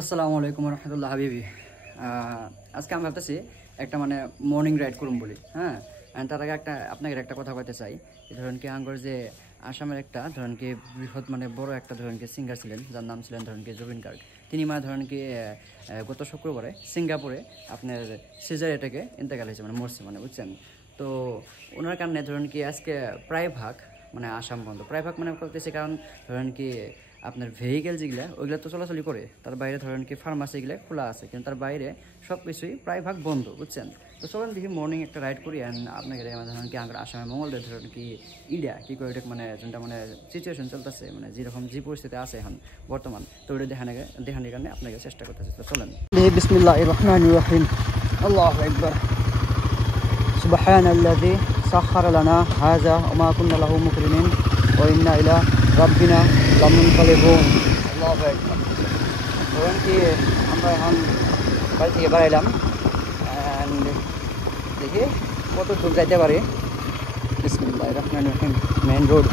আসসালামু আলাইকুম রহমতুল্লাহ হাবিবি। আজকে আমি ভাবতেছি একটা মানে মর্নিং রাইড করুন বলি। হ্যাঁ, তার আগে আপনাকে একটা কথা বলতে চাই। ধরেন কি আঙ্গর যে আসামের একটা ধরেন কি বৃহৎ মানে বড় একটা ধরেন কি সিঙ্গার ছিলেন, যার নাম ছিলেন ধরেন কি জুবিন গার্গ। তিনি মানে ধরেন কি গত শুক্রবারে সিঙ্গাপুরে আপনার সিজার এটাকে ইন্তেকাল হয়েছে, মানে মরছে, মানে বুঝছেন। তো ওনার কারণে ধরেন কি আজকে প্রায় ভাগ মানে আসাম বন্ধ, প্রায় ভাগ মানে করতেছে। কারণ ধরেন কি আপনার ভেহিকেল যেগুলো ওইগুলো তো চলাচলই করে, তার বাইরে ধরেন কি ফার্মাসিগুলো খোলা আছে, কিন্তু তার বাইরে সব কিছুই প্রায় ভাগ বন্ধ, বুঝছেন। তো চলেন দেখি মর্নিং একটা রাইড করি। আপনাকে ধরেন কি আমরা আসামে মঙ্গলদের ধরেন কি ইন্ডিয়া কী করে মানে যেটা মানে সিচুয়েশন চলতেছে, মানে যেরকম যে পরিস্থিতি আছে এখন বর্তমান, তো ওইটা দেখানোর কারণে আপনাকে চেষ্টা করতেছি। তো চলেন। বিসমিল্লাহির রহমানির রহিম। আল্লাহু আকবার। সুবহানাল্লাযী সাখখারা লানা হাযা ওয়া মা কুন্না লাহু মুকরিনিন ওয়া ইন্না ইলা রাব্বিনা লামুনকালিবুন। আল্লাহু আকবার। ধরুন কি আমরা এখন বাড়ি থেকে বেরাইলাম, অ্যান্ড দেখি কত দূর যাইতে পারি। বিসমিল্লাহির রহমানির রহিম। Main road.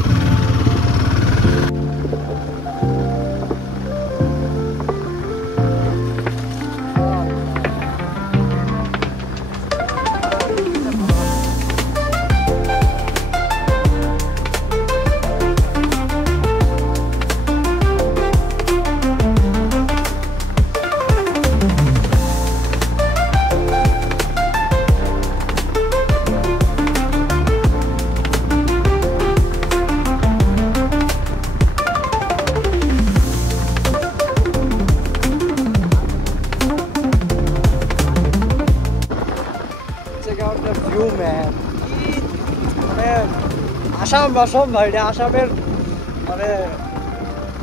আসাম আসাম ভাই, এটা আসামের মানে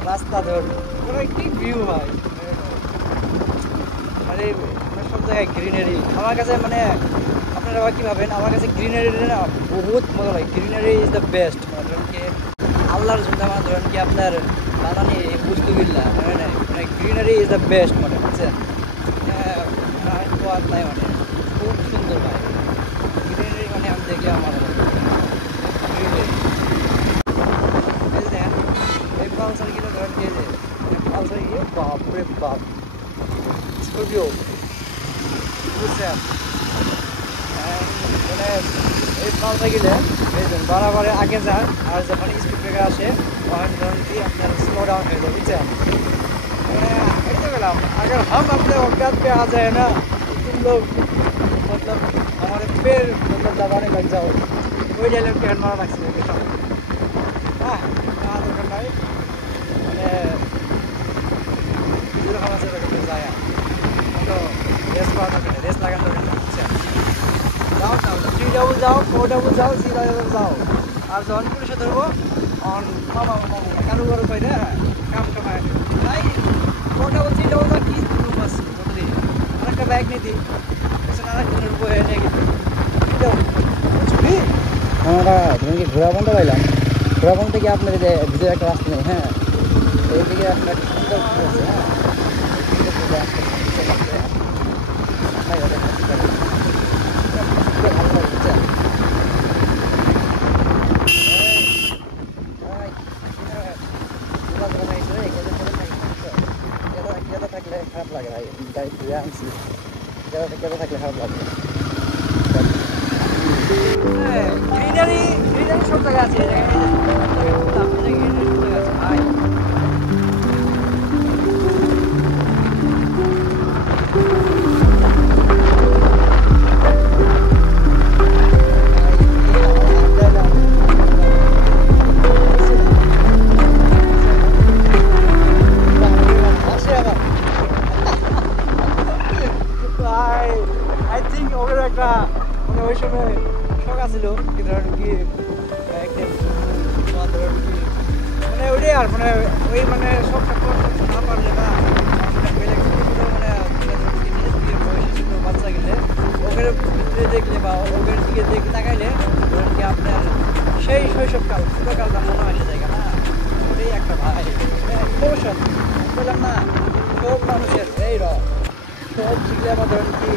রাস্তা ধর কি ভিউ ভাই, মানে সব জায়গায় গ্রিনারি। আমার কাছে মানে আপনারা কি ভাবেন, আমার কাছে গ্রিনারি না বহুত মজা লাগে। Greenery is the best. মানে ধরেন কি আল্লাহর জন্য আমার ধরেন কি আপনার বানানি এই বস্তুগুলা মানে গ্রিনারি ইজ দ্য বেস্ট, মানে বুঝছেন। নাই মানে খুব সুন্দর ভাই গ্রিনারি, মানে আমি দেখলে আমার পালসার কিলো ধরেন কি পালসার গিয়ে বাপরে বাপ স্কর্পিও, বুঝছেন। মানে এই পালসার গেলে বারে আগে যান, আর যখন স্পিড ব্রেকার আসে তখন ধরেন কি আপনার স্লো डाउन হয়ে যায়, বুঝছেন। এই তো গেলাম अगर हम अपने औकात पे आ जाए ना तुम लोग मतलब हमारे पैर मतलब दबाने लग जाओ। ওই ডায়লগ ট্যান মারা লাগছে হ্যাঁ দরকার নাই, মানে যেরকম আছে ওরকম যায়। তো রেস করা দরকার নেই, রেস লাগানো দরকার নেই, বুঝছেন। যাও 3 ডাবল যাও, 4 ডাবল যাও, 0 ডাবল যাও। আর যখন পুলিশে ধরবো অন মামা কারো কারো পাই না কাম কামায় তাই 4 ডাবল 3 ডাবল কি বাস বদলি আরেকটা ব্যাগ নিয়ে দিই, আরেকটা ধরবো এনে গেছি ছুটি। আমরা তুমি কি ঘোরাবন্ধ পাইলাম, ঘোরাবন্ধ থেকে আপনার যে ভিতরে একটা রাস্তা নেই। হ্যাঁ, এইদিকে আপনার সুন্দর আছে। হ্যাঁ, থাকলে খারাপ লাগে ভাই, আনছি থাকলে খারাপ লাগে। গ্রিনারি সব জায়গায় আছে, ভাই। একটা মানে ওই সময় শখ আছিল কি ধরেন কি মানে ওইটাই আর মানে ওই মানে শখটা না পারলে না মানে বয়সে ছোট বাচ্চা গেলে ওদের ভিতরে দেখলে বা ওদের দিকে দেখে তাকাইলে ধরেন কি আপনার সেই শৈশবকাল ছোটকালটা মনে আসে জায়গা না। ওটাই একটা ভাই ইমোশন বললাম না, সব মানুষের এই সব দিকে আমার ধরেন কি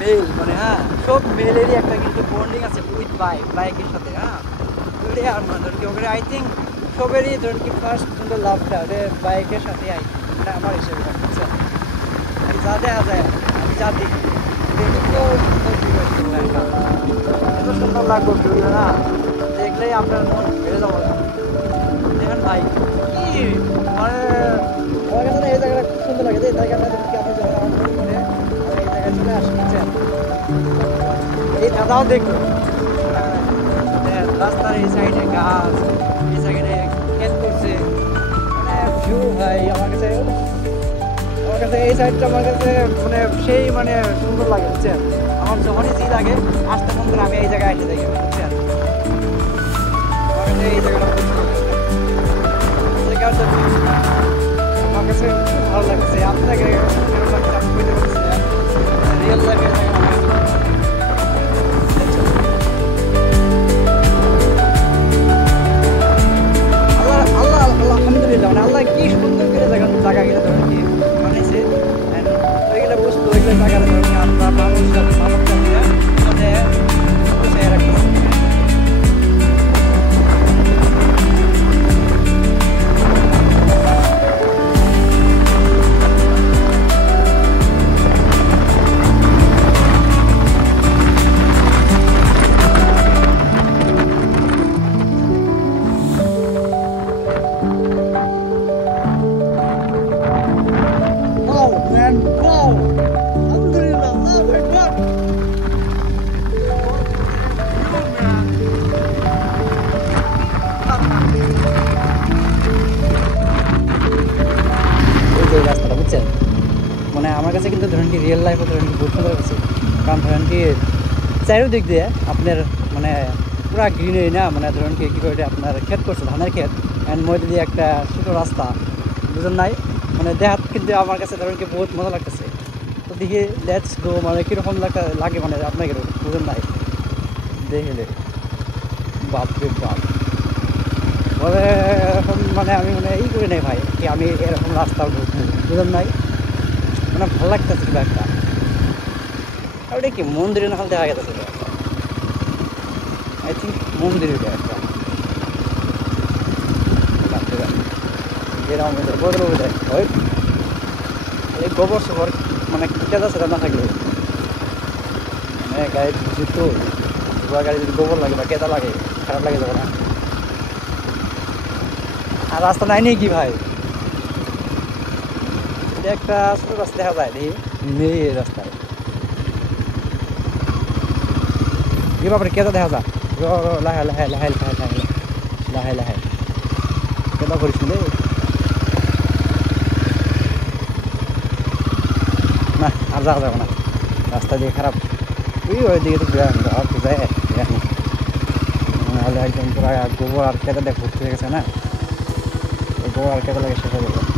মেল মানে হ্যাঁ সব মেলেরই একটা কিন্তু বন্ডিং আছে উইথ বাইকের সাথে। হ্যাঁ, ওইটাই আর মানে ধরেন কি ওখানে আই থিঙ্ক সবেরই ধরেন কি ফার্স্ট লাভটা বাইকের সাথে আই, এটা আমার হিসেবে বুঝছেন। যা দেখা যায় আমি যা দেখি এত সুন্দর লাগবে ভিডিও না, দেখলেই আপনার মন ভেঙে যাবো। দেখেন ভাই কি মানে আমার কাছে না এই জায়গাটা খুব সুন্দর লাগে, এই জায়গাটা কি আপনি যখন আমার মনে করে এই জায়গায় চলে আসেন এই দাদাও দেখলো রাস্তার এই সাইডে গাছ, এই সাইডে ক্ষেত করছে, মানে ভিউ ভাই আমার কাছে এই সাইডটা আমার কাছে মানে সেই মানে সুন্দর লাগে বুঝছেন। আমার যখনই জি লাগে আসতে মন করে আমি এই জায়গায় এসে থাকি বুঝছেন। আমার কাছে এই জায়গাটা খুব সুন্দর লাগে, আমার কাছে খুব ভালো লাগছে। আপনাকে রিয়েল লাগে আলহামদুলিল্লাহ, মানে আল্লাহ কি সুন্দর করে জায়গা গেলে ধরেন কি বানাইছে, ওইগুলো বস্তু ওইগুলো জায়গাটা ধরেন আমরা মানুষ মানে বুঝাই রাখতেছি। রাস্তাটা বুঝছেন, মানে আমার কাছে কিন্তু ধরেন কি রিয়েল লাইফে ধরেন কি বহুত সুন্দর লাগছে। কারণ ধরেন কি চারিদিক দিয়ে আপনার মানে পুরা গ্রিনারি না, মানে ধরেন কি করে আপনার ক্ষেত করছে, ধানের ক্ষেত, অ্যান্ড মধ্যে দিয়ে একটা ছোটো রাস্তা, বুঝেন নাই, মানে দেখাত কিন্তু আমার কাছে ধরেন কি বহুত মজা লাগতেছে। তো দেখি লেটস গো, মানে কীরকম লাগে মানে আপনাকে বুঝেন নাই, দেখলে বাপরে বাপ, পরে এরকম মানে আমি মানে ই করি নাই ভাই কি আমি এরকম রাস্তা বুঝলাম নাই, মানে ভালো লাগতেছে কিবা একটা। আর ওটা কি মন্দিরে না হলে দেখা গেছে, আই থিঙ্ক মন্দিরে একটা এরকম বদল যায় ওই এই গোবর সবর মানে কেদা সেটা না থাকলে মানে গাড়ি জুতো গাড়ি যদি গোবর লাগে বা কেদা লাগে খারাপ লাগে যাবে না। আর রাস্তা নাই নেই কি ভাই, একটা ছোটো রাস্তা দেখা যায় দেখি নেই এই রাস্তায়, কি ব্যাপারে কেদা দেখা যায় লাহে লাহে লাহে লাহে লাহে লাহে লাহে কেদা করিস রে না, আর যাওয়া যাবে না রাস্তা দিয়ে খারাপ, ওই দিকে তো যায় নাহলে একদম পুরো গোবর আর কেদা দেখ ভর্তি হয়ে গেছে না, গোবর আর কেদা লাগে শেষ হয়ে যাবে।